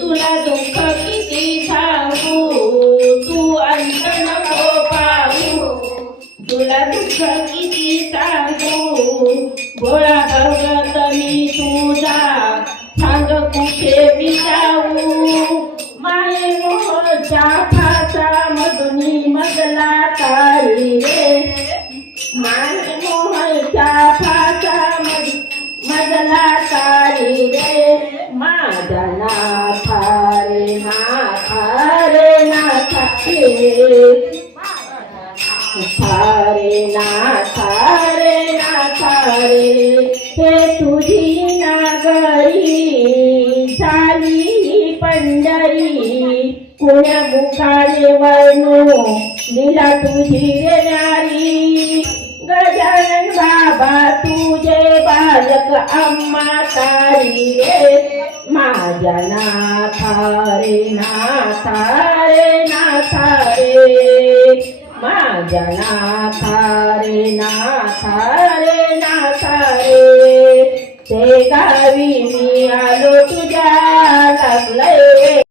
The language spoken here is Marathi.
तुला दुःख किती सांगू तू अंत नको पाहू तुला दुःख किती सांगू भोळा भगत मी तुझा सांग कुठे मी जाऊ माये मोहच्या फासा मधुनी मजला तारी रे माये मोहच्या फासा मजला तारी रे माझा नाथा रे नाथा रे नाथा रे रे नाथा रे हे तुझी नागरी झाली पंढरी कुण्या मुखाने वर्णू लीला तुझी रे नारी गजानन बाबा तुझे बालक अम्मा तारी रे माझ्या नाथा रे नाथा रे नाथा रे माझ्या नाथा रे नाथा रे नाथा रे ते गावी मी आलो तुझ्या लागलंय